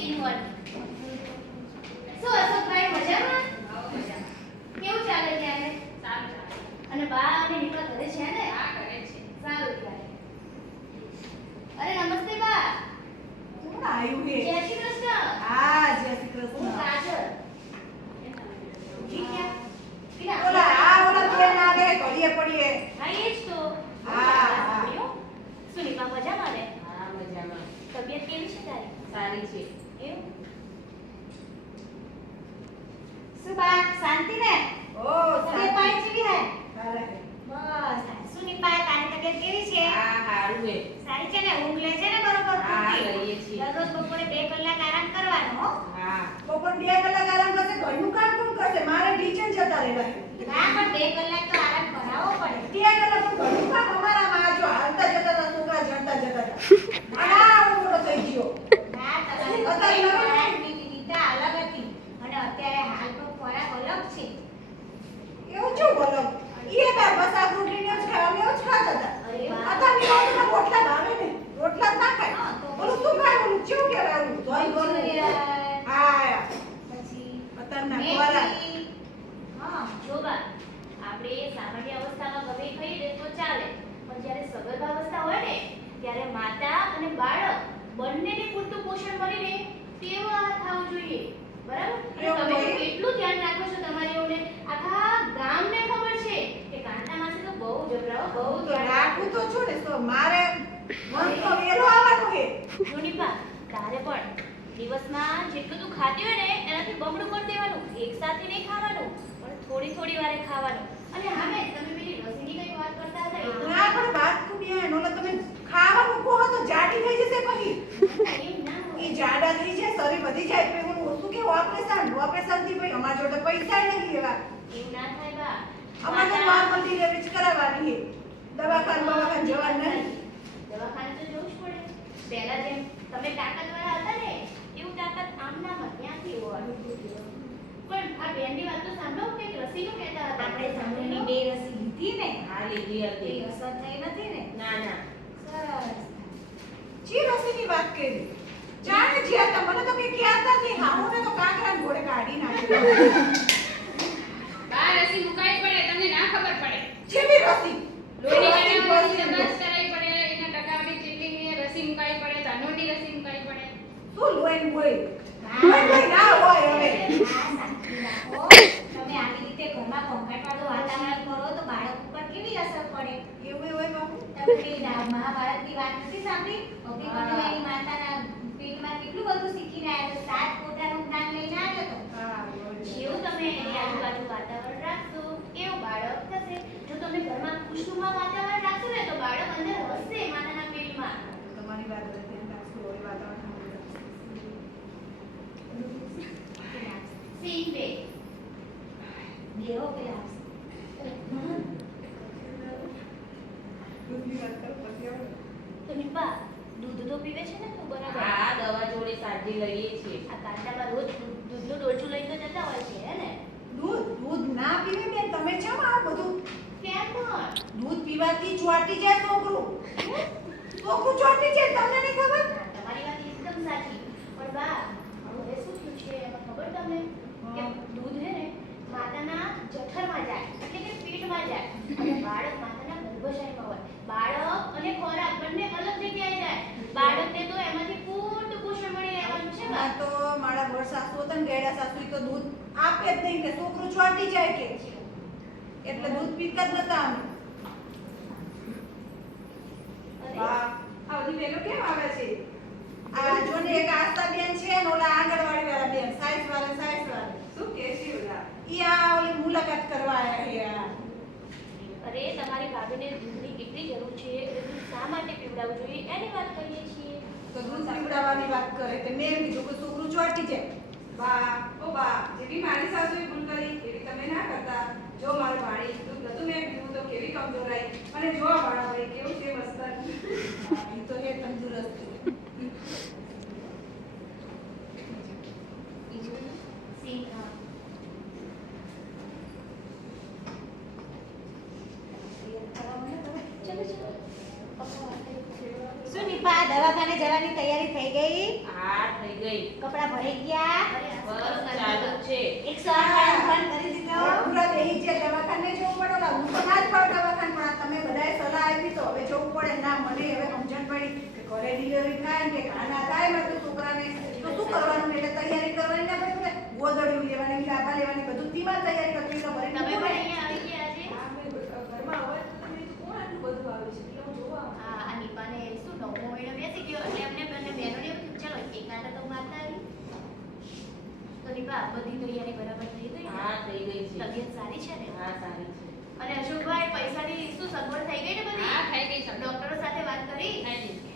Scene 1 શું અશોકભાઈ મજામાં? કેવું ચાલે ત્યારે? સારું ચાલે. અને બા અને નીપા ઘરે છે ને? હા, કરે છે. સારું ત્યારે. અરે નમસ્તે બા. કોણ આવ્યું હે? જય શ્રી કૃષ્ણ. હા, જય શ્રી હું કૃષ્ણ. કાજલ. જી ક્યાં? પેલા ઓલા બેન આવે ઘડીએ પડીએ. હા એ જ તો. હા. શું નીપા મજામાં ને? હા, મજામાં. તબિયત કેવી છે તારી? સારી છે. એવું? શું બા શાંતિ ને? ઓ તબિયત પાણી કેવી હે? સારા હે. બસ શું નિપા તારી તબિયત કેવી છે? હા, સારું હે. સારી છે ને? ઊંઘ લે છે ને બરોબર હા, પૂરતી? લઈએ છીએ. દરરોજ બપોરે 2 કલાક આરામ કરવાનો હો. હા. બપોર 2 કલાક આરામ કરશે, ઘરનું કામ કોણ કરશે? મારે ટીચર જતા રહેવાય. ના પણ 2 કલાક તો આરામ કરાવવો પડે. 2 કલાક પણ ઘરનું કામ અમારામાં આ જો હાલતા જતા હતા છોકરા જતા જતા હતા. હું મોટો થઈ ગયો. ના તમારી અત્યારે નવી ખોરાકની વિવિધતા અલગ હતી અને અત્યારે હાલનો ખોરાક અલગ છે. એવું શું બોલો? ઈ બાર બસ આ રોટલીને જ ખાવા જ ખાતા હતા. અરે વાહ. અત્યારની વાતમાં રોટલા ભાવે ને. રોટલા જ ના ખાય. હા, તો ઓલું શું ખાય? ઓલું કેવું કહેવાય? ઓલું ધોઈ ગોળું. મંચુરિયન, હા. પછી અત્યારના ખોરાક. મેગી. હા જો બા આપણે સામાન્ય અવસ્થામાં ગમે એ ખાઈએ ને તો ચાલે પણ જ્યારે સગર્ભાવસ્થા હોય ને ત્યારે માતા અને બાળક બંનેને પૂરતું પોષણ મળી રહે તેવો આહાર ખાવો જોઈએ બરાબર અને એવું તમે તો હોય? કેટલું ધ્યાન રાખો છો તમારીઓને આખા ગામને ખબર છે કે કાંતા માસી તો બહુ જબરાઓ બહુ હું તો ધ્યાન રાખું તો છું ને તો મારે મન તો વેલો આવવાનું છે. જોનીપા તારે પણ દિવસમાં જેટલું તું ખાતી હોય ને એનાથી બમણું કરી દેવાનું એક સાથે નહીં ખાવાનું પણ થોડી થોડી વારે ખાવાનું અને હા મેં તમે પેલી રસીની કઈ વાત કરતા હતા એ તો ના પણ વાત તું બેન ઓલા તમે ખાવાનું કહો તો જાડી થઈ જશે પછી એમ ના હોય. ઈ જાડા થઈ જાય શરીર વધી જાય પછી હું ઓછું કે ઓપરેશન થી ભાઈ અમાર જોડે પૈસા નથી એવા એવું ના થાય બા અમાર તો નોર્મલ ડિલિવરી જ કરાવવાની છે દવાખાને જવાનું નહીં દવાખાને તો જવું જ પડે પહેલા જેમ તમે તાકાતવાળા હતા ને એવું તાકાત આમનામાં ક્યાંથી હોય પણ આ બેનની વાત તો સાંભળો કે રસીનું કહેતા હતા આપણે જમણીની 2 રસી લીધી ને? હા, લીધી એ હતી. અસર થઈ નથી ને? ના, ના. સરસ. જી રસીની વાત કરી જાણે જ્યાં તા મને તો કઈ કહેતા જ નહીં હામુને તો કાંકરાને ઘોડે કાઢી નાખ્યો બા, રસી મુકાવી પડે, તમને ના ખબર પડે. જેવી રસી લોહી રસી બનાવવાની બસી તપાસ કરાવી પડે, એના ટકાવારી ચેકિંગની રસી મુકાવી પડે, ધાનોની રસી મુકાવી પડે. શું લોહીન બોય હા. લોહીન ના હોય હવે હા, શાંતિ રાખો. તમે આવી રીતે ઘરમાં ઘોંઘાટવાળું વાતાવરણ કરો તો બાળક ઉપર કેવી અસર પડે? એવું હોય બાપુ તમે પેલી મહાભારતની વાત નથી સાંભળી? અભિમન્યુ એની માતાના પેટમાં કેટલું બધું શીખીને આવ્યો તો 7 પોતાનું જ્ઞાન લઈને આવ્યો તો. હા જેવું તમે એની આજુબાજુ વાતાવરણ રાખશો એવું બાળક થશે જો તમે ઘરમાં ખુશનુમા વાતાવરણ રાખશો ને તો બાળક અંદર હસશે માતાના પેટમાં તમારી વાત હવે ધ્યાન રાખશું હવે વાતાવરણ સીન બે દેવો પેલા દૂધની વાત કરો પછી આવે તો નિપા દૂધ તો પીવે છે ને તું બરાબર હા, દવા જોડે સાજી લઈએ છીએ. આ કાંટામાં રોજ દૂધનું ડોલચું લઈને તો જતા હોય છે હે ને દૂધ ના પીવે બેન તમે ચમ આ બધું કેમ પણ દૂધ પીવાથી ચોટી જાય છોકરું ચોટી જાય તમને નહીં ખબર તમારી વાત એકદમ સાચી પણ બા હવે શું થયું છે એમાં ખબર તમને કે દૂધ હે ને માતાના જઠરમાં જાય એટલે કે પેટમાં જાય અને બાળક માતાના ગર્ભાશયમાં હોય બાળક અને ખોરાક બંને અલગ જગ્યાએ જાય બાળકને તો એમાંથી પૂરતું પોષણ મળી રહેવાનું છે બા આ તો મારા વર સાસુ હતા ને ગયડા સાસુ ઈ તો દૂધ આપે જ નહીં કે છોકરું ચોટી જાય કે એટલે દૂધ પીતા જ નતા અમે અરે, વાહ આ બધી બેનો કેમ આવે છે આ જોને એક આસ્તા બેન છે ને ઓલા આંગણવાડી વાળા બેન સાઈઝ વાળા શું કે છે ઓલા ઈ આ ઓલી મુલાકાત કરવા આયા છે આ અરે તમારી ભાભીને દૂધની કેટલી જરૂર છે એટલે દૂધ શા માટે પીવડાવવું જોઈએ એની વાત કરીએ છીએ તો દૂધ પીવડાવવાની વાત કરે તો મેં એમ કીધું કે છોકરું ચોટી જાય બા ઓ બા જેવી મારી સાસુએ ભૂલ કરી એવી તમે ના કરતા જો મારું પાણી દૂધ નતું મેં પીવું તો કેવી કમજોરાઈ અને જો આ મારા ભાઈ કેવું છે મસ્તન ઈ તો હે તંદુરસ્ત બીજું સીન શું નિપા દવાખાને જવાની તૈયારી થઈ ગઈ? હા, થઈ ગઈ. ગઈ. કપડાં ભરાઈ ગયા અરે આ બસ શું ચાલુ કરતા? છે. 108 બંધ કરી દીધો. પૂરા બેહી છે દવાખાને જવું પડે ઓલા હું તો ના જ પાડું દવાખાને પણ આ તમે બધાએ સલાહ આપી તો હવે જવું પડે ના મને હવે સમજણ પડી કે ઘરે ડિલિવરી થાય ને કે ખાના થાય મારે તો છોકરાને તો શું કરવાનું એટલે તૈયારી કરવાની ના પડે ગોદડિયું લેવાની લાભા લેવાની બધું તીમાં તૈયારી કરવી તો ભરી તમે પણ અહીંયા આવી ગયા આજે? હા, મેં ઘરમાં અવાજ તો મેં કીધું, કોણ આટલું બધું આવે છે એટલે હું જોવા આવી. આ નિપાને શું 9મો મહિનો બેસી ગયો એટલે અમને બંને બહેનોને એવું થયું, ચાલો એકાંત તો મારતા આવી. તો નિપા બધી તૈયારી બરાબર થઈ ગઈ ને? હા, થઈ ગઈ છે. તબિયત સારી છે ને? હા, સારી છે. અને અશોકભાઈ પૈસાની શું સગવડ થઈ ગઈ ને બધી? હા, થઈ ગઈ છે. ડોક્ટરો સાથે વાત કરી? થઈ ગઈ.